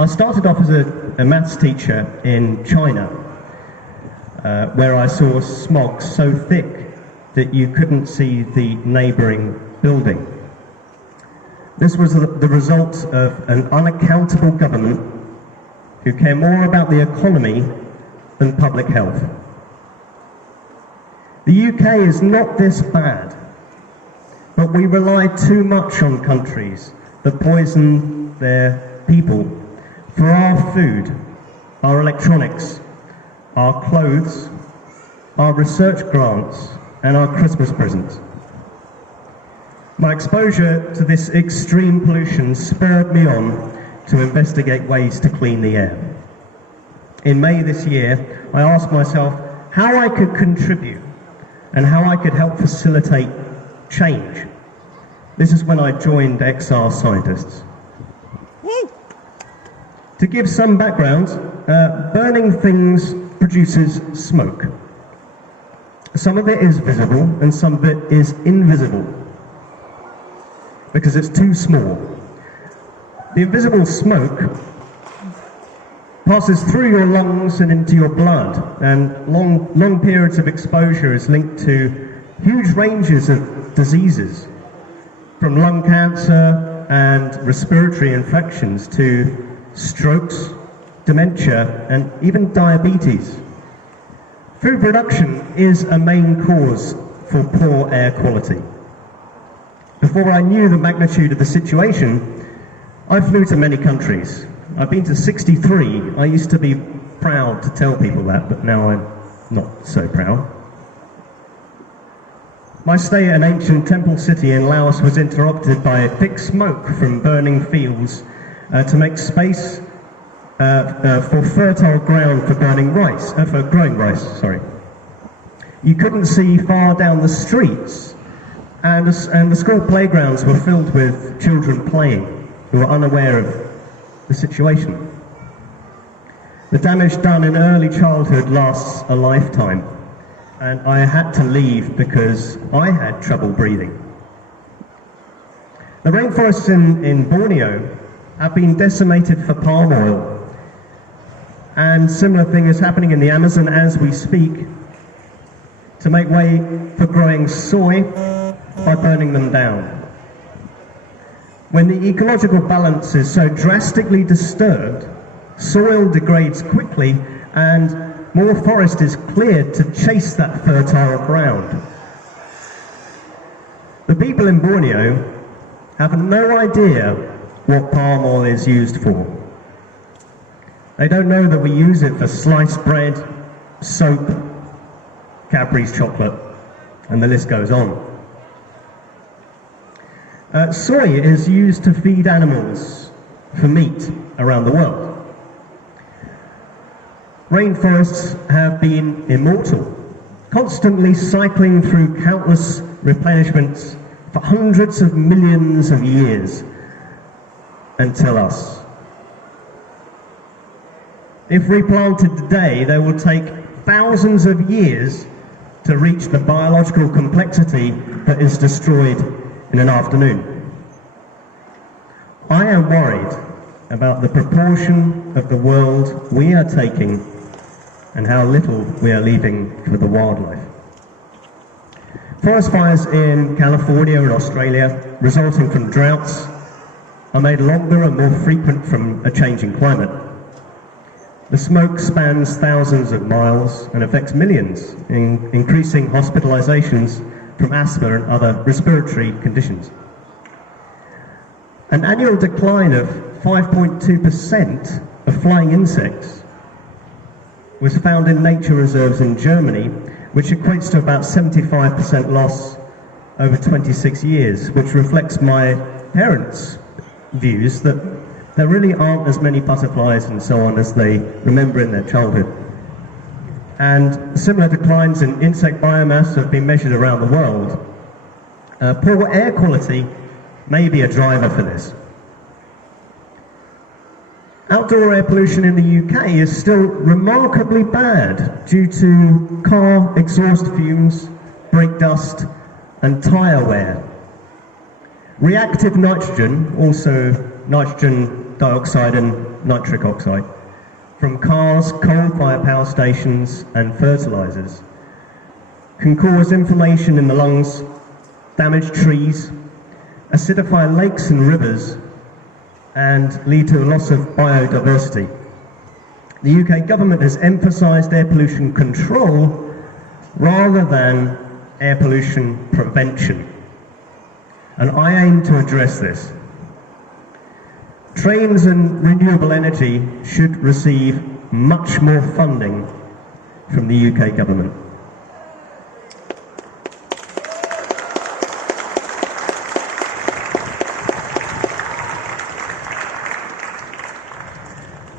I started off as a maths teacher in China, where I saw smog so thick that you couldn't see the neighbouring building. This was the result of an unaccountable government who care more about the economy than public health. The UK is not this bad, but we rely too much on countries that poison their people for our food, our electronics, our clothes, our research grants, and our Christmas presents. My exposure to this extreme pollution spurred me on to investigate ways to clean the air. In May this year, I asked myself how I could contribute and how I could help facilitate change. This is when I joined XR Scientists. Woo! To give some background, burning things produces smoke. Some of it is visible and some of it is invisible because it's too small. The invisible smoke passes through your lungs and into your blood, and long periods of exposure is linked to huge ranges of diseases, from lung cancer and respiratory infections to strokes, dementia, and even diabetes. Food production is a main cause for poor air quality. Before I knew the magnitude of the situation, I flew to many countries. I've been to 63. I used to be proud to tell people that, but now I'm not so proud. My stay at an ancient temple city in Laos was interrupted by thick smoke from burning fields to make space for fertile ground for growing rice. You couldn't see far down the streets, and the school playgrounds were filled with children playing who were unaware of the situation. The damage done in early childhood lasts a lifetime, and I had to leave because I had trouble breathing. The rainforests in Borneo have been decimated for palm oil, and similar thing is happening in the Amazon as we speak to make way for growing soy by burning them down. When the ecological balance is so drastically disturbed, soil degrades quickly and more forest is cleared to chase that fertile ground. The people in Borneo have no idea what palm oil is used for. They don't know that we use it for sliced bread, soap, Cadbury's chocolate, and the list goes on. Soy is used to feed animals for meat around the world. Rainforests have been immortal, constantly cycling through countless replenishments for hundreds of millions of years until us. If replanted today, they will take thousands of years to reach the biological complexity that is destroyed in an afternoon. I am worried about the proportion of the world we are taking and how little we are leaving for the wildlife. Forest fires in California and Australia, resulting from droughts, are made longer and more frequent from a changing climate. The smoke spans thousands of miles and affects millions, increasing hospitalizations from asthma and other respiratory conditions. An annual decline of 5.2% of flying insects was found in nature reserves in Germany, which equates to about 75% loss over 26 years, which reflects my parents' views that there really aren't as many butterflies and so on as they remember in their childhood. And similar declines in insect biomass have been measured around the world. Poor air quality may be a driver for this. Outdoor air pollution in the UK is still remarkably bad due to car exhaust fumes, brake dust, and tyre wear. Reactive nitrogen, also nitrogen dioxide and nitric oxide from cars, coal-fired power stations and fertilizers can cause inflammation in the lungs, damage trees, acidify lakes and rivers, and lead to a loss of biodiversity. The UK government has emphasised air pollution control rather than air pollution prevention, and I aim to address this. Trains and renewable energy should receive much more funding from the UK government.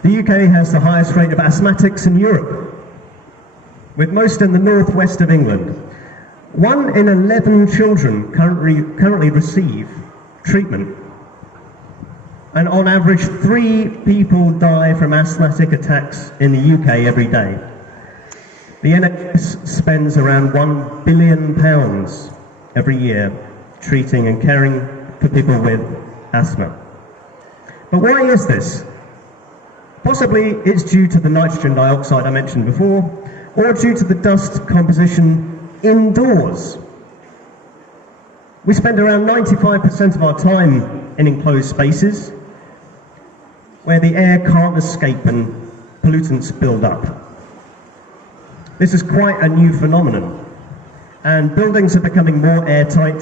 The UK has the highest rate of asthmatics in Europe, with most in the northwest of England. 1 in 11 children currently receive treatment, and on average 3 people die from asthmatic attacks in the UK every day. The NHS spends around £1 billion every year treating and caring for people with asthma. But why is this? Possibly it's due to the nitrogen dioxide I mentioned before, or due to the dust composition indoors. We spend around 95% of our time in enclosed spaces where the air can't escape and pollutants build up. This is quite a new phenomenon, and buildings are becoming more airtight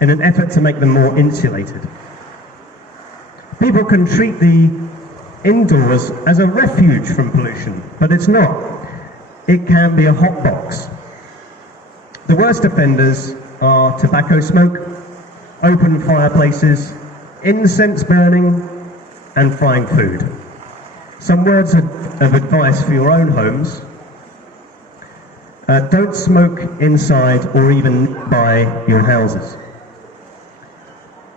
in an effort to make them more insulated. People can treat the indoors as a refuge from pollution, but it's not. It can be a hotbox. The worst offenders are tobacco smoke, open fireplaces, incense burning, and frying food. Some words of advice for your own homes. Don't smoke inside or even by your houses.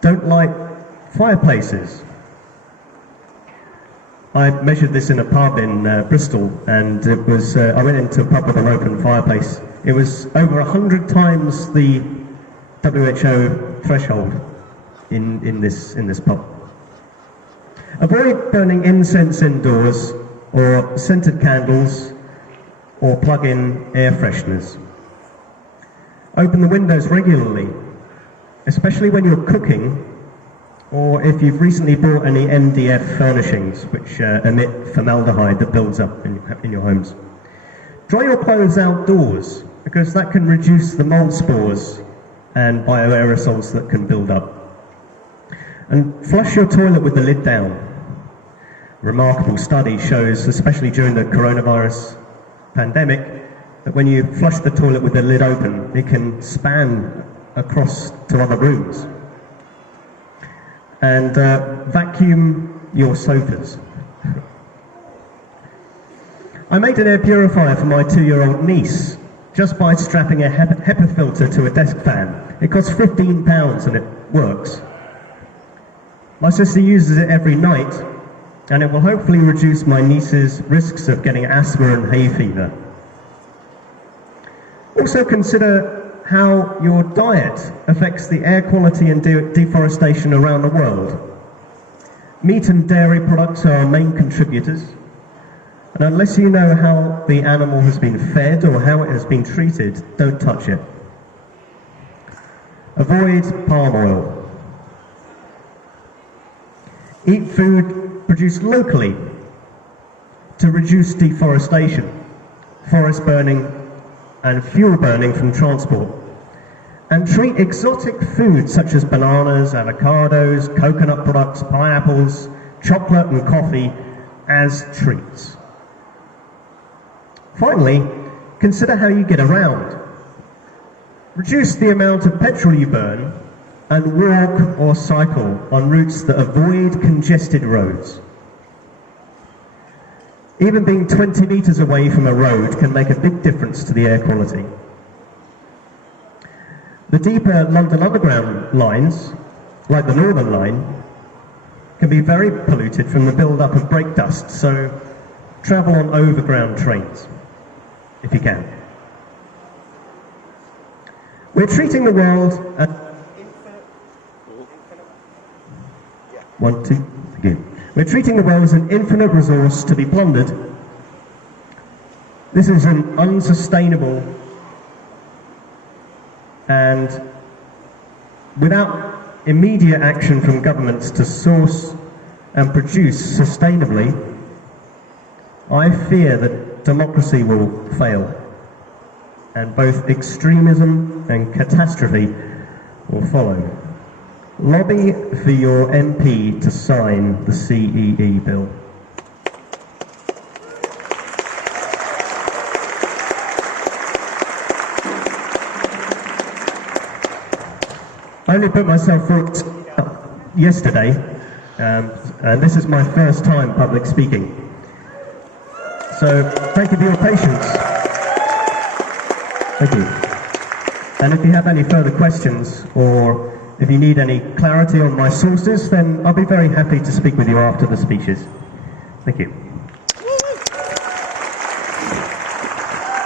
Don't light fireplaces. I measured this in a pub in Bristol, and it was, I went into a pub with an open fireplace. It was over 100 times the WHO threshold in this pub. Avoid burning incense indoors, or scented candles, or plug in air fresheners. Open the windows regularly, especially when you're cooking, or if you've recently bought any MDF furnishings which emit formaldehyde that builds up in your homes. Dry your clothes outdoors, because that can reduce the mold spores and bioaerosols that can build up. And flush your toilet with the lid down. Remarkable study shows, especially during the coronavirus pandemic, that when you flush the toilet with the lid open, it can span across to other rooms. And vacuum your sofas. I made an air purifier for my 2-year-old niece just by strapping a HEPA filter to a desk fan. It costs £15 and it works. My sister uses it every night, and it will hopefully reduce my niece's risks of getting asthma and hay fever. Also consider how your diet affects the air quality and deforestation around the world. Meat and dairy products are our main contributors, and unless you know how the animal has been fed or how it has been treated, don't touch it. Avoid palm oil. Eat food produced locally to reduce deforestation, forest burning, and fuel burning from transport. And treat exotic foods such as bananas, avocados, coconut products, pineapples, chocolate and coffee as treats. Finally, consider how you get around. Reduce the amount of petrol you burn and walk or cycle on routes that avoid congested roads. Even being 20 metres away from a road can make a big difference to the air quality. The deeper London Underground lines, like the Northern Line, can be very polluted from the build-up of brake dust, so travel on overground trains, if you can. We're treating the world at... One, two, again. We're treating the well as an infinite resource to be plundered. This is an unsustainable and without immediate action from governments to source and produce sustainably, I fear that democracy will fail and both extremism and catastrophe will follow. Lobby for your MP to sign the CEE bill. I only put myself forward yesterday, and this is my first time public speaking. So, thank you for your patience. Thank you. And if you have any further questions, or if you need any clarity on my sources, then I'll be very happy to speak with you after the speeches. Thank you.